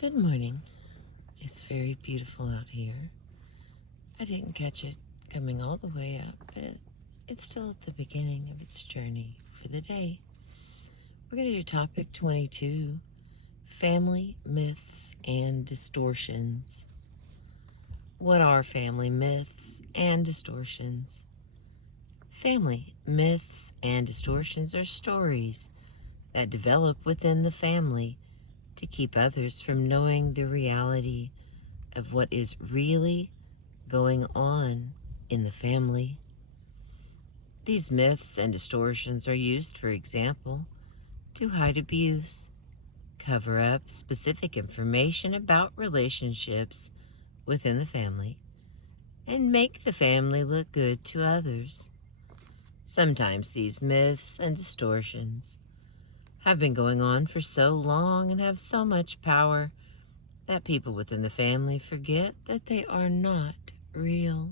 Good morning. It's very beautiful out here. I didn't catch it coming all the way up, but it's still at the beginning of its journey for the day. We're going to do topic 22, family myths and distortions. What are family myths and distortions? Family myths and distortions are stories that develop within the family to keep others from knowing the reality of what is really going on in the family. These myths and distortions are used, for example, to hide abuse, cover up specific information about relationships within the family, and make the family look good to others. Sometimes these myths and distortions have been going on for so long and have so much power that people within the family forget that they are not real.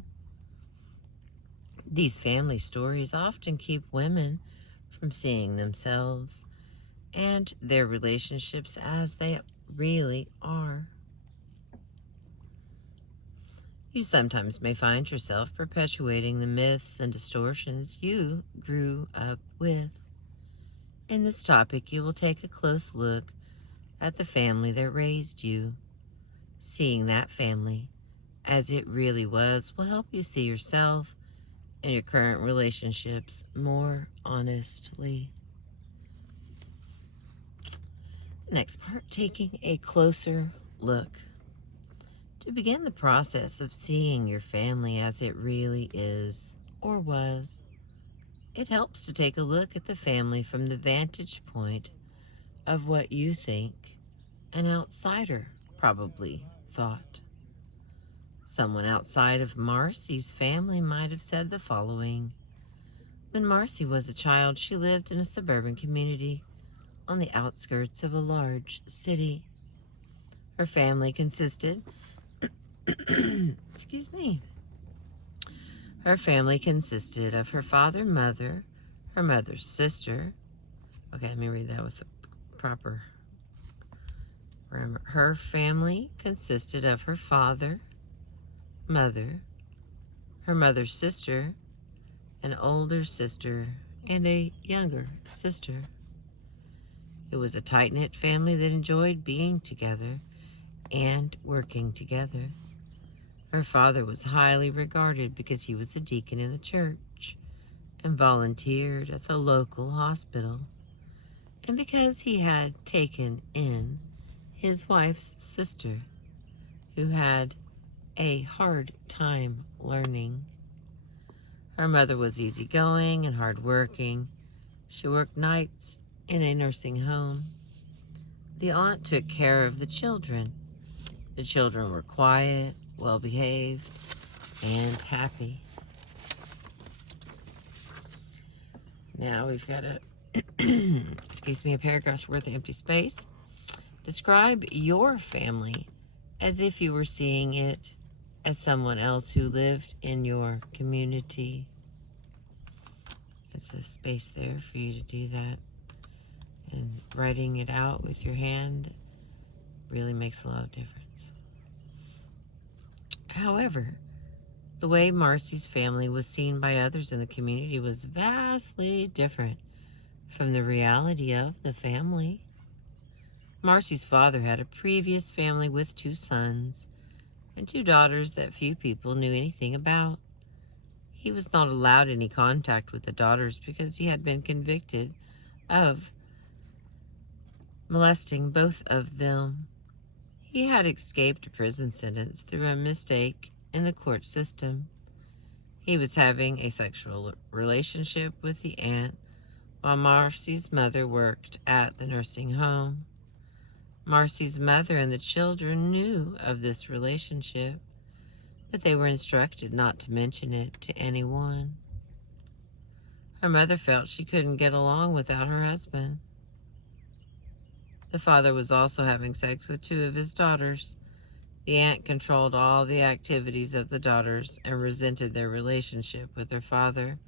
These family stories often keep women from seeing themselves and their relationships as they really are. You sometimes may find yourself perpetuating the myths and distortions you grew up with. In this topic, you will take a close look at the family that raised you. Seeing that family as it really was will help you see yourself and your current relationships more honestly. The next part, taking a closer look. To begin the process of seeing your family as it really is or was, it helps to take a look at the family from the vantage point of what you think an outsider probably thought. Someone outside of Marcy's family might have said the following. When Marcy was a child, she lived in a suburban community on the outskirts of a large city. Her family consisted, excuse me, her family consisted of her father, mother, her mother's sister. Okay, let me read that with the proper grammar. Her family consisted of her father, mother, her mother's sister, an older sister, and a younger sister. It was a tight-knit family that enjoyed being together and working together. Her father was highly regarded because he was a deacon in the church and volunteered at the local hospital, and because he had taken in his wife's sister, who had a hard time learning. Her mother was easygoing and hardworking. She worked nights in a nursing home. The aunt took care of the children. The children were quiet, well-behaved, and happy. Now we've got a, a paragraph's worth of empty space. Describe your family as if you were seeing it as someone else who lived in your community. There's a space there for you to do that. And writing it out with your hand really makes a lot of difference. However, the way Marcy's family was seen by others in the community was vastly different from the reality of the family. Marcy's father had a previous family with 2 sons and 2 daughters that few people knew anything about. He was not allowed any contact with the daughters because he had been convicted of molesting both of them. He had escaped a prison sentence through a mistake in the court system. He was having a sexual relationship with the aunt while Marcy's mother worked at the nursing home. Marcy's mother and the children knew of this relationship, but they were instructed not to mention it to anyone. Her mother felt she couldn't get along without her husband. The father was also having sex with 2 of his daughters. The aunt controlled all the activities of the daughters and resented their relationship with their father,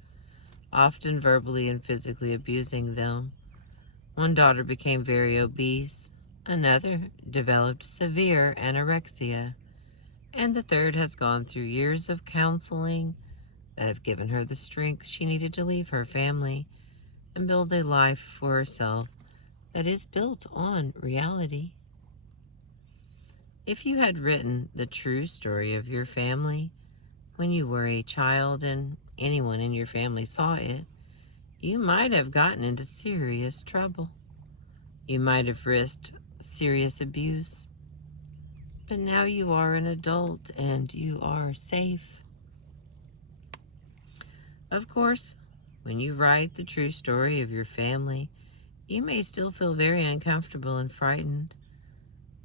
often verbally and physically abusing them. One daughter became very obese. Another developed severe anorexia. And the third has gone through years of counseling that have given her the strength she needed to leave her family and build a life for herself that is built on reality. If you had written the true story of your family when you were a child and anyone in your family saw it, you might have gotten into serious trouble. You might have risked serious abuse. But now you are an adult and you are safe. Of course, when you write the true story of your family, you may still feel very uncomfortable and frightened.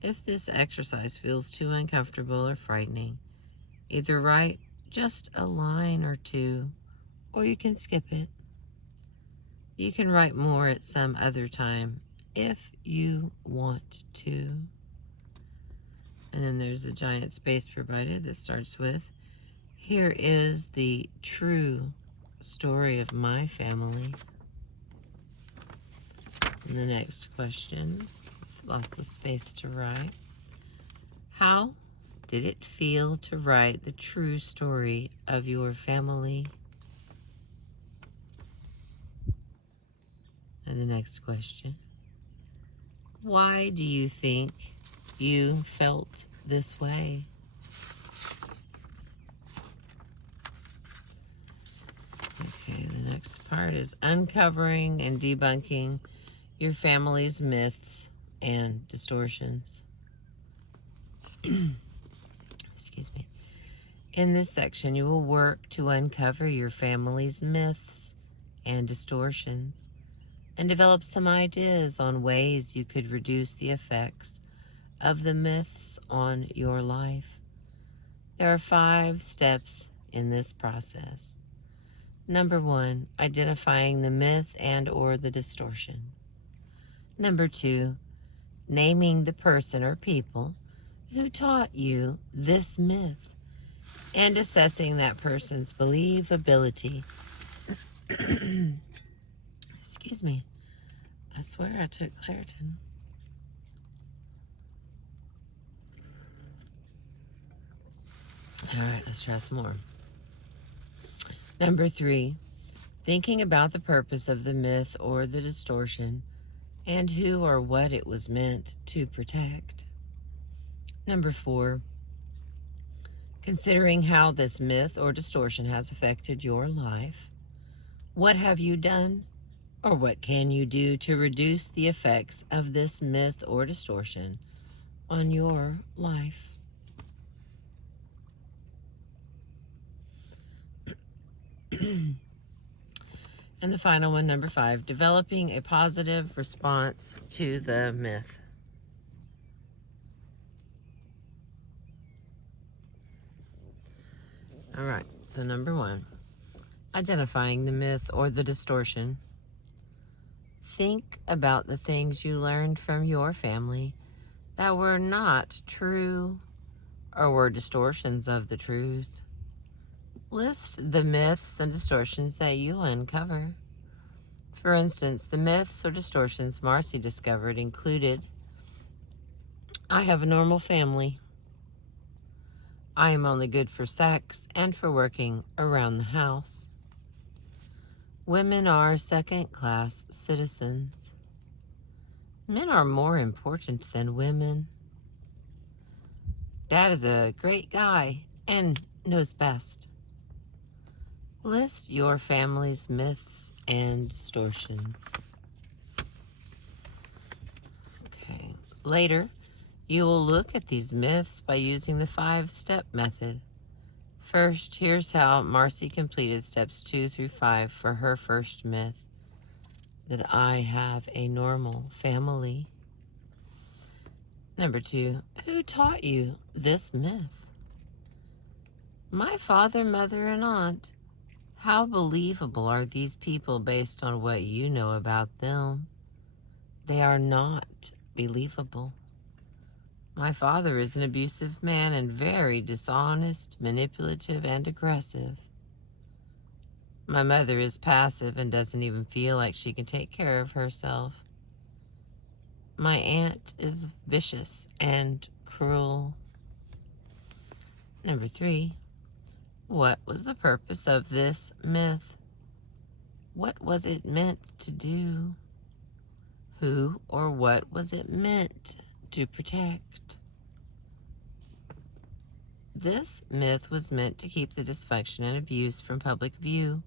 If this exercise feels too uncomfortable or frightening, either write just a line or two, or you can skip it. You can write more at some other time if you want to. And then there's a giant space provided that starts with, "Here is the true story of my family." And the next question, lots of space to write. How did it feel to write the true story of your family? And the next question, why do you think you felt this way? Okay, the next part is uncovering and debunking your family's myths and distortions. Excuse me. In this section, you will work to uncover your family's myths and distortions and develop some ideas on ways you could reduce the effects of the myths on your life. There are 5 steps in this process. Number 1, identifying the myth and or the distortion. Number 2, naming the person or people who taught you this myth and assessing that person's believability. Excuse me. I swear I took Claritin. All right, let's try some more. Number 3, thinking about the purpose of the myth or the distortion and who or what it was meant to protect. Number 4, considering how this myth or distortion has affected your life. What have you done or what can you do to reduce the effects of this myth or distortion on your life? And the final one, number 5, developing a positive response to the myth. All right, so number 1, identifying the myth or the distortion. Think about the things you learned from your family that were not true or were distortions of the truth. List the myths and distortions that you uncover. For instance, the myths or distortions Marcy discovered included, I have a normal family. I am only good for sex and for working around the house. Women are second-class citizens. Men are more important than women. Dad is a great guy and knows best. List your family's myths and distortions. Okay. Later, you will look at these myths by using the 5-step method. First, here's how Marcy completed steps 2 through 5 for her first myth, that I have a normal family. Number 2, who taught you this myth? My father, mother, and aunt. How believable are these people based on what you know about them? They are not believable. My father is an abusive man and very dishonest, manipulative, and aggressive. My mother is passive and doesn't even feel like she can take care of herself. My aunt is vicious and cruel. Number 3, what was the purpose of this myth? What was it meant to do? Who or what was it meant to protect? This myth was meant to keep the dysfunction and abuse from public view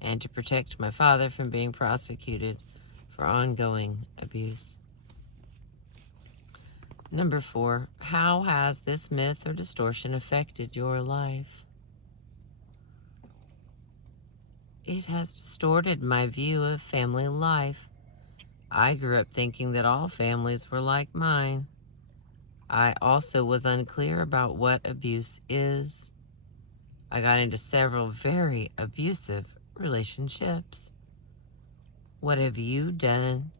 and to protect my father from being prosecuted for ongoing abuse. Number 4, how has this myth or distortion affected your life? It has distorted my view of family life. I grew up thinking that all families were like mine. I also was unclear about what abuse is. I got into several very abusive relationships. What have you done,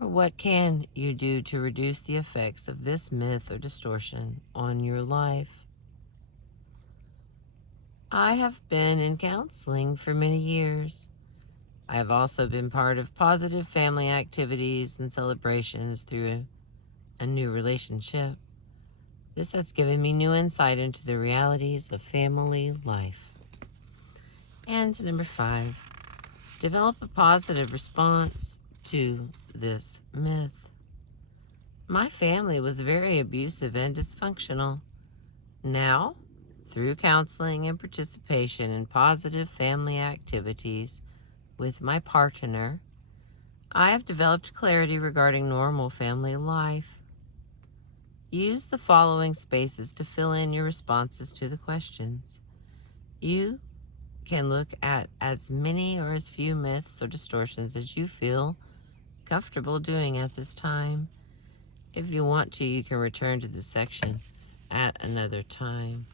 or what can you do to reduce the effects of this myth or distortion on your life? I have been in counseling for many years. I have also been part of positive family activities and celebrations through a new relationship. This has given me new insight into the realities of family life. And number 5, develop a positive response to this myth. My family was very abusive and dysfunctional. Now, through counseling and participation in positive family activities with my partner, I have developed clarity regarding normal family life. Use the following spaces to fill in your responses to the questions. You can look at as many or as few myths or distortions as you feel comfortable doing at this time. If you want to, you can return to this section at another time.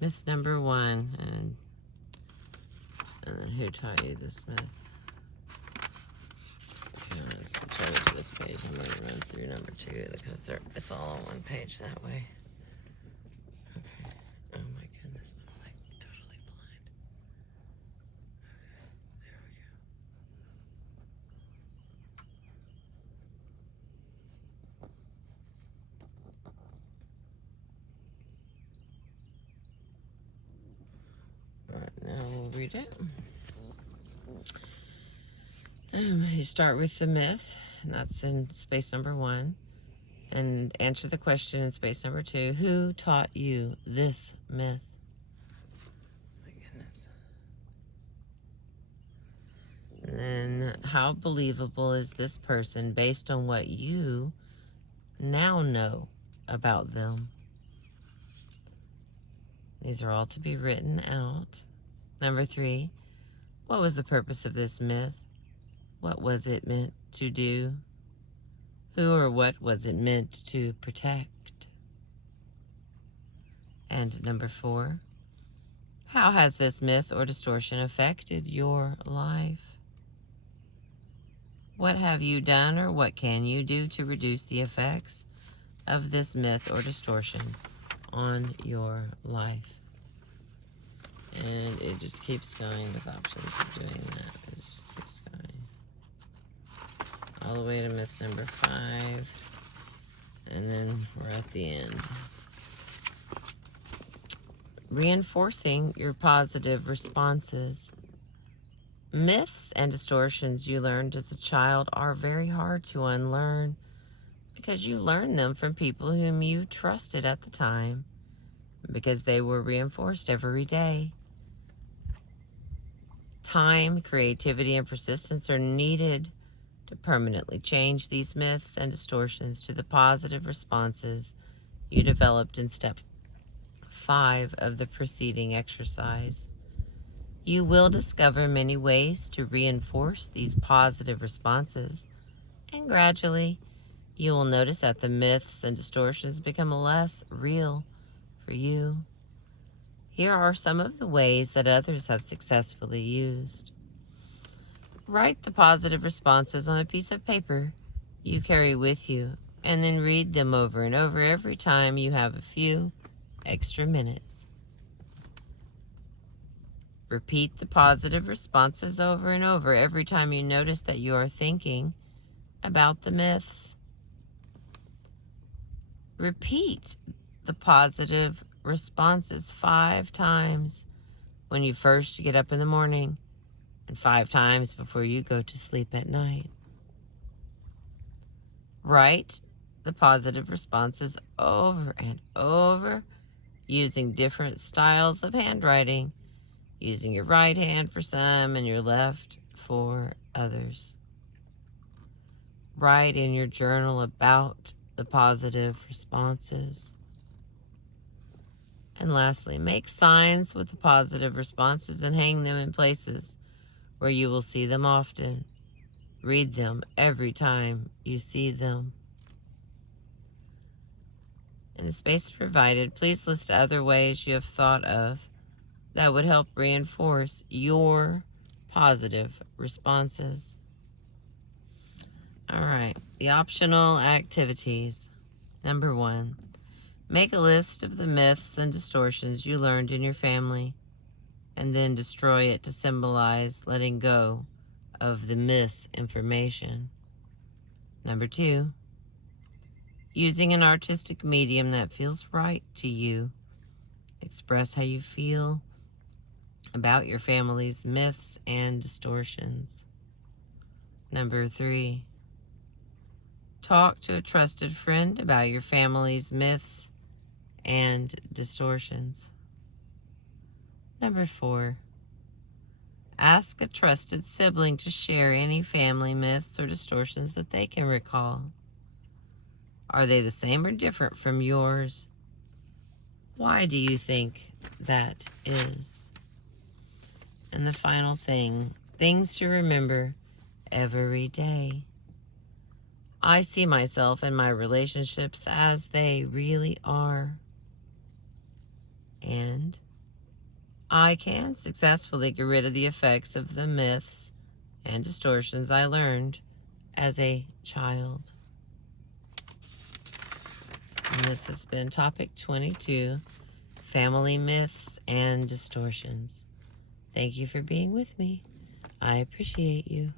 Myth number 1, and then who taught you this myth? Okay, let's turn to this page. I'm going to run through number 2 because it's all on one page that way. Okay. Oh my goodness, I'm like totally blind. Okay, there we go. All right, now we'll read it. You start with the myth, and that's in space number 1, and answer the question in space number 2. Who taught you this myth? My goodness. And then, how believable is this person based on what you now know about them? These are all to be written out. Number 3, what was the purpose of this myth? What was it meant to do? Who or what was it meant to protect? And number 4, how has this myth or distortion affected your life? What have you done or what can you do to reduce the effects of this myth or distortion on your life? And it just keeps going with options of doing that. It just keeps going. All the way to myth number 5. And then we're at the end. Reinforcing your positive responses. Myths and distortions you learned as a child are very hard to unlearn because you learned them from people whom you trusted at the time, because they were reinforced every day. Time, creativity, and persistence are needed to permanently change these myths and distortions to the positive responses you developed in step 5 of the preceding exercise. You will discover many ways to reinforce these positive responses, and gradually you will notice that the myths and distortions become less real for you. Here are some of the ways that others have successfully used. Write the positive responses on a piece of paper you carry with you, and then read them over and over every time you have a few extra minutes. Repeat the positive responses over and over every time you notice that you are thinking about the myths. Repeat the positive responses 5 times when you first get up in the morning and 5 times before you go to sleep at night. Write the positive responses over and over using different styles of handwriting, using your right hand for some and your left for others. Write in your journal about the positive responses. And lastly, make signs with the positive responses and hang them in places where you will see them often. Read them every time you see them. In the space provided, please list other ways you have thought of that would help reinforce your positive responses. All right, the optional activities. Number 1, make a list of the myths and distortions you learned in your family and then destroy it to symbolize letting go of the misinformation. Number 2, using an artistic medium that feels right to you. Express how you feel about your family's myths and distortions. Number 3, talk to a trusted friend about your family's myths and distortions. Number 4, ask a trusted sibling to share any family myths or distortions that they can recall. Are they the same or different from yours? Why do you think that is? And the final thing, things to remember every day. I see myself and my relationships as they really are. And I can successfully get rid of the effects of the myths and distortions I learned as a child. And this has been topic 22, family myths and distortions. Thank you for being with me. I appreciate you.